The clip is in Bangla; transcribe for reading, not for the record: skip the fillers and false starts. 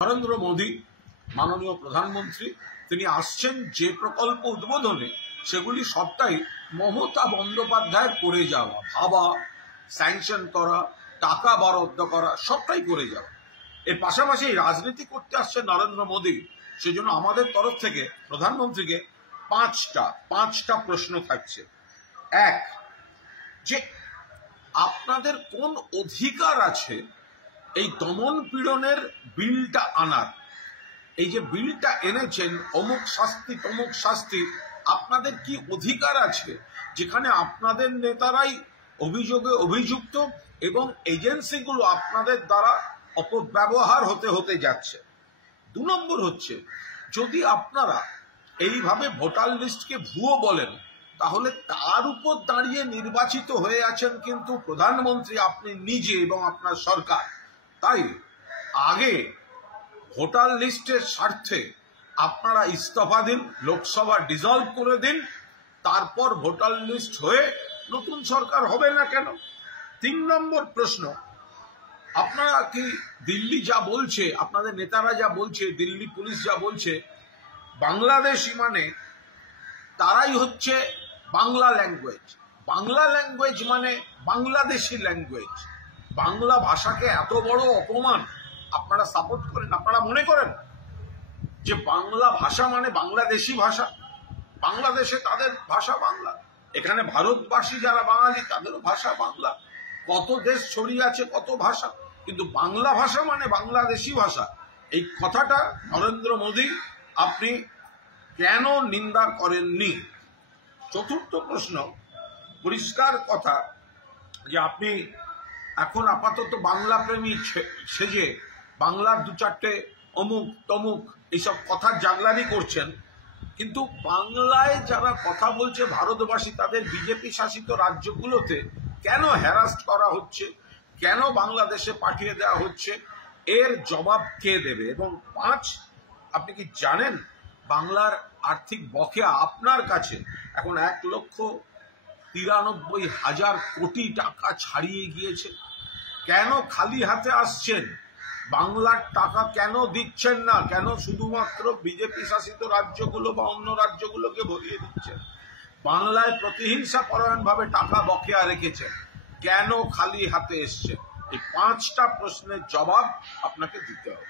নরেন্দ্র মোদী মাননীয় প্রধানমন্ত্রী তিনি আসছেন যে প্রকল্প উদ্বোধনে সেগুলি সবটাই মমতা বন্দ্যোপাধ্যায়ের করে যাওয়া, ভাবা, স্যাংশন করা, টাকা বরাদ্দ করা, সবটাই করে যাওয়া। এর পাশাপাশি রাজনীতি করতে আসছে নরেন্দ্র মোদী, সেজন্য আমাদের তরফ থেকে প্রধানমন্ত্রীকে পাঁচটা প্রশ্ন থাকছে। এক, যে আপনাদের কোন অধিকার আছে এই দমন পীড়নের বিলটা আনার? এই যে বিলটা এনেছেন, অমুক শাস্তি তমুক শাস্তি, আপনাদের কি অধিকার আছে যেখানে আপনাদের নেতারাই অভিযোগে অভিযুক্ত এবং এজেন্সিগুলো আপনাদের দ্বারা অপব্যবহার হতে যাচ্ছে? 2 নম্বর হচ্ছে, যদি আপনারা এইভাবে ভোটার লিস্টকে ভুয়ো বলেন, তাহলে তার উপর দাঁড়িয়ে নির্বাচিত হয়ে আছেন কিন্তু প্রধানমন্ত্রী আপনি নিজে এবং আপনার সরকার। তাই আগে ভোটার লিস্টের স্বার্থে আপনারা ইস্তফা দিন, লোকসভা ডিসলভ করে দিন, তারপর ভোটার লিস্ট হয়ে নতুন সরকার হবে না কেন? 3 নম্বর প্রশ্ন, আপনারা কি দিল্লি যা বলছে, আপনাদের নেতারা যা বলছে, দিল্লি পুলিশ যা বলছে, বাংলাদেশি মানে তারাই হচ্ছে বাংলা ল্যাঙ্গুয়েজ, বাংলা ল্যাঙ্গুয়েজ মানে বাংলাদেশি ল্যাঙ্গুয়েজ, বাংলা ভাষাকে এত বড় অপমান আপনারা সাপোর্ট করেন? আপনারা মনে করেন যে বাংলা ভাষা মানে বাংলাদেশি ভাষা? বাংলাদেশে তাদের ভাষা বাংলা, এখানে ভারতবাসী যারা বাঙালি তাদেরও ভাষা বাংলা, কত দেশ ছড়িয়ে আছে কত ভাষা, কিন্তু বাংলা ভাষা মানে বাংলাদেশি ভাষা। এই কথাটা নরেন্দ্র মোদী আপনি কেন নিন্দা করেননি? 4র্থ প্রশ্ন, পরিষ্কার কথা যে আপনি এখন আপাতত বাংলা প্রেমী সেজে বাংলার 2-4টে অমুক তমুক এইসব কথা জাগলারি করছেন, কিন্তু বাংলায় যারা কথা বলছে ভারতবাসী, তাদের বিজেপি শাসিত রাজ্যগুলোতে কেন হ্যারাস্ট করা হচ্ছে, কেন বাংলাদেশে পাঠিয়ে দেওয়া হচ্ছে, এর জবাব কে দেবে? এবং 5, আপনি কি জানেন বাংলার আর্থিক বকেয়া আপনার কাছে এখন 1,93,000 কোটি টাকা ছাড়িয়ে গিয়েছে? কেন খালি হাতে আসছেন? বাংলার টাকা কেন দিচ্ছেন না? কেন শুধুমাত্র বিজেপি শাসিত রাজ্যগুলো বা অন্য রাজ্যগুলোকে ভরিয়ে দিচ্ছেন? বাংলায় প্রতিহিংসা পরায়ণভাবে টাকা বকেয়া রেখেছেন, কেন খালি হাতে এসছেন? এই 5টা প্রশ্নের জবাব আপনাকে দিতে হবে।